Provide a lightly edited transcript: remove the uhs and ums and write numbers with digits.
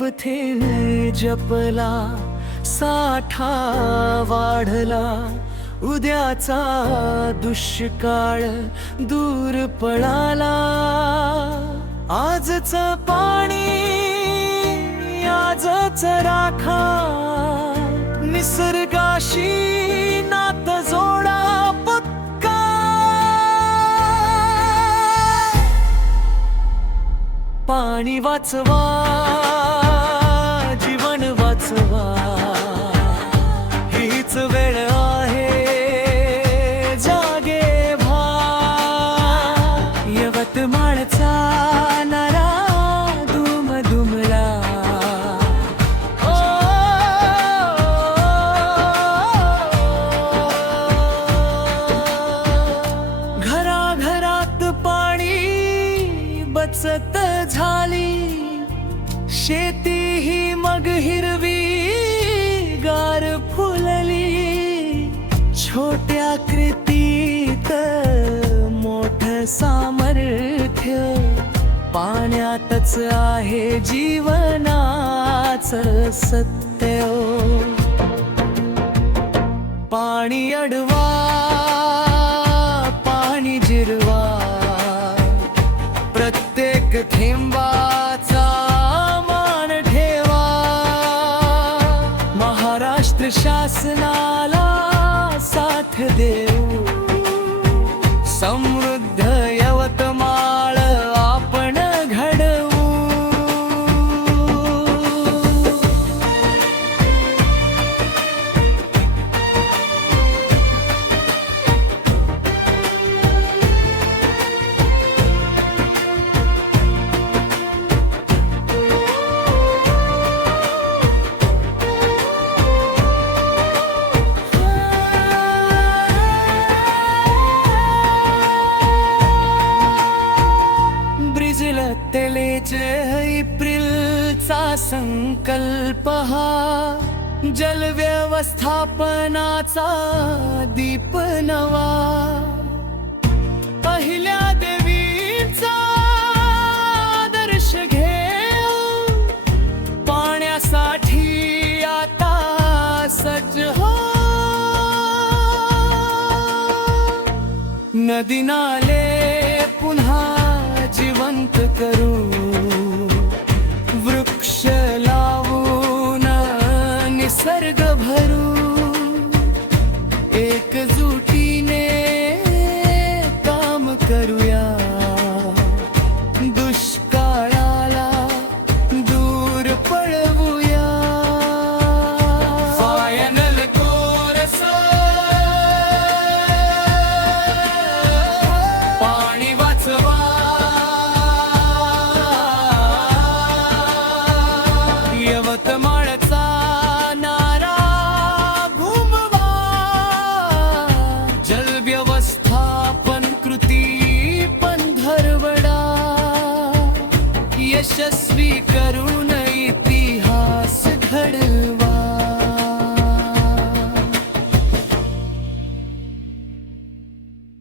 थेंब थेंब जपला, साठा वाढला, उद्याचा दुष्काळ दूर पळाला. आजचं पाणी आजच राखा, निसर्गाशी नातं जोडा पक्का. पाणी वाचवा, जीवन वाचवा, हीच वेळ आहे जागे व्हा. यवतमाळचा नारा दुमदुमला, घराघरात पाणी बचत झाली, शेती ही मग हिरवी गार फुलली. छोट्या कृतीत मोठं सामर्थ्य, पाण्यातच आहे जीवनाचं सत्य. पाणी अडवा, पाणी जिरवा, प्रत्येक थेंबाचा मान ठेवा. महाराष्ट्र शासनाला साथ देऊ, समृद्ध यवतमाळ आपण घडवू. तेलेचे एप्रिलचा संकल्प हा, जल व्यवस्थापनाचा दीप नवा. पहिल्या देवीचा आदर्श घेऊ, पाण्यासाठी आता सज्ज हो. नदी नाले पुन्हा जिवंत करू, वृक्ष लावून निसर्ग भरू. एकजुटीने काम करूया, दुष्काळाला दूर पळवूया. फायनल कोरस, पाणी वाचवा, यवतमाळचा नारा घुमवा. जल व्यवस्थापन कृती पण धरवडा, यशस्वी करू